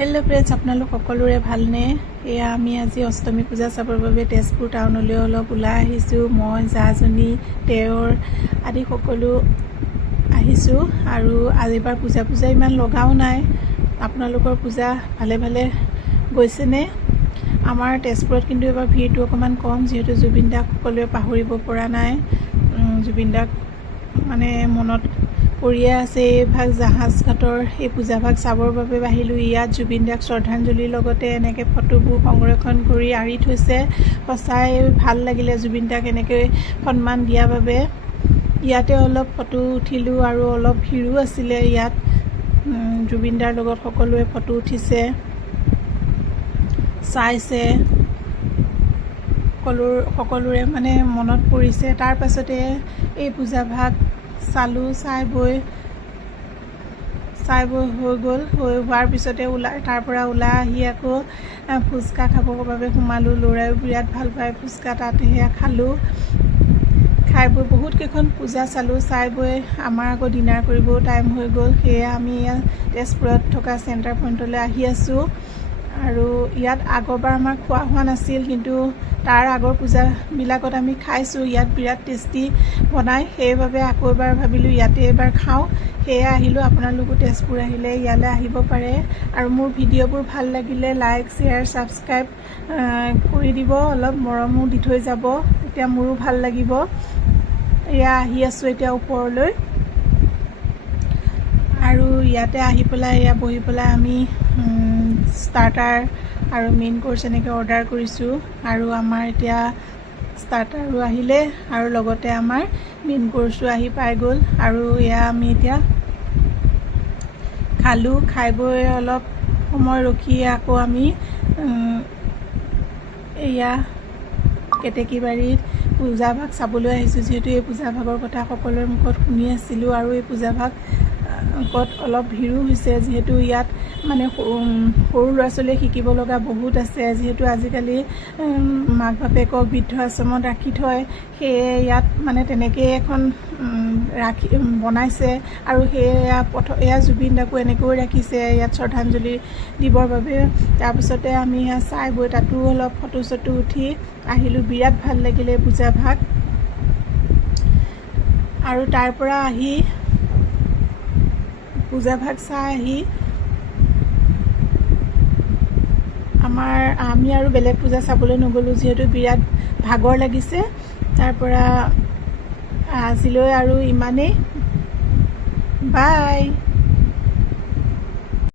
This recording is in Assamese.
হেল্ল' ফ্ৰেণ্ডছ, আপোনালোক সকলোৰে ভালনে? এয়া আমি আজি অষ্টমী পূজা চাবৰ বাবে তেজপুৰ টাউনলৈ অলপ ওলাই আহিছোঁ। মই জাজনী তেওঁৰ আদি সকলো আহিছোঁ আৰু আজিবাৰ পূজা ইমান লগাও নাই। আপোনালোকৰ পূজা ভালে ভালে গৈছেনে? আমাৰ তেজপুৰত কিন্তু এবাৰ ভিৰটো অকণমান কম, যিহেতু জুবিন দাক সকলোৱে পাহৰিব পৰা নাই। জুবিন দাক মানে মনত পৰিয়ে আছে। এইভাগ জাহাজ ঘাটৰ এই পূজাভাগ চাবৰ বাবে আহিলোঁ। ইয়াত জুবিন দাক শ্ৰদ্ধাঞ্জলিৰ লগতে এনেকৈ ফটোবোৰ সংৰক্ষণ কৰি আঁৰি থৈছে। সঁচাই ভাল লাগিলে জুবিন দাক এনেকৈ সন্মান দিয়াৰ বাবে। ইয়াতে অলপ ফটো উঠিলোঁ আৰু অলপ ভিৰো আছিলে। ইয়াত জুবিন দাৰ লগত সকলোৱে ফটো উঠিছে, চাইছে, সকলোৰে মানে মনত পৰিছে। তাৰ পাছতে এই পূজাভাগ চালোঁ। চাই বৈ হৈ গ'ল। হোৱাৰ পিছতে তাৰ পৰা ওলাই আহি আকৌ ফুচকা খাবৰ বাবে সোমালোঁ। ল'ৰাইও বিৰাট ভাল পায় ফুচকা, তাত সেয়া খালোঁ। খাই বৈ বহুত কেইখন পূজা চালোঁ। চাই বৈ আমাৰ আকৌ ডিনাৰ কৰিবও টাইম হৈ গ'ল। সেয়ে আমি তেজপুৰত থকা চেণ্টাৰ পইণ্টলৈ আহি আছোঁ। আৰু ইয়াত আগৰবাৰ আমাৰ খোৱা হোৱা নাছিল, কিন্তু তাৰ আগৰ পূজাবিলাকত আমি খাইছোঁ। ইয়াত বিৰাট টেষ্টি বনায়, সেইবাবে আকৌ এবাৰ ভাবিলোঁ ইয়াতে এবাৰ খাওঁ। সেয়ে আহিলোঁ। আপোনালোকো তেজপুৰ আহিলে ইয়ালৈ আহিব পাৰে। আৰু মোৰ ভিডিঅ'বোৰ ভাল লাগিলে লাইক, শ্বেয়াৰ, ছাবস্ক্ৰাইব কৰি দিব। অলপ মৰমো দি থৈ যাব, এতিয়া মোৰো ভাল লাগিব। এয়া আহি আছোঁ এতিয়া ওপৰলৈ, আৰু ইয়াতে আহি পেলাই এয়া বহি পেলাই আমি ষ্টাৰ্টাৰ আৰু মেইন কোৰ্চ এনেকৈ অৰ্ডাৰ কৰিছোঁ। আৰু আমাৰ এতিয়া ষ্টাৰ্টাৰো আহিলে আৰু লগতে আমাৰ মেইন কোৰ্চো আহি পাই গ'ল। আৰু এয়া আমি এতিয়া খালোঁ। খাই বৈ অলপ সময় ৰখি আকৌ আমি এয়া কেতেকীবাৰীত পূজাভাগ চাবলৈ আহিছোঁ। যিহেতু এই পূজাভাগৰ কথা সকলোৰে মুখত শুনি আছিলোঁ, আৰু এই পূজাভাগত অলপ ভিৰো হৈছে। যিহেতু ইয়াত মানে সৰু ল'ৰা ছোৱালীয়ে শিকিব লগা বহুত আছে। যিহেতু আজিকালি মাক বাপেকক বৃদ্ধাশ্ৰমত ৰাখি থয়, সেয়ে ইয়াত মানে তেনেকৈয়ে এখন বনাইছে। আৰু এয়া জুবিন দাকো এনেকৈও ৰাখিছে ইয়াত শ্ৰদ্ধাঞ্জলি দিবৰ বাবে। তাৰপিছতে আমি এয়া চাই বৈ তাতো অলপ ফটো চটো উঠি আহিলোঁ। বিৰাট ভাল লাগিলে পূজাভাগ। আৰু তাৰ পৰা আহি পূজাভাগ চাই আহি আমি আৰু বেলেগ পূজা চাবলৈ নগ'লোঁ, যিহেতু বিৰাট ভাগৰ লাগিছে। তাৰ পৰা আজিলৈ আৰু ইমানেই। বাই।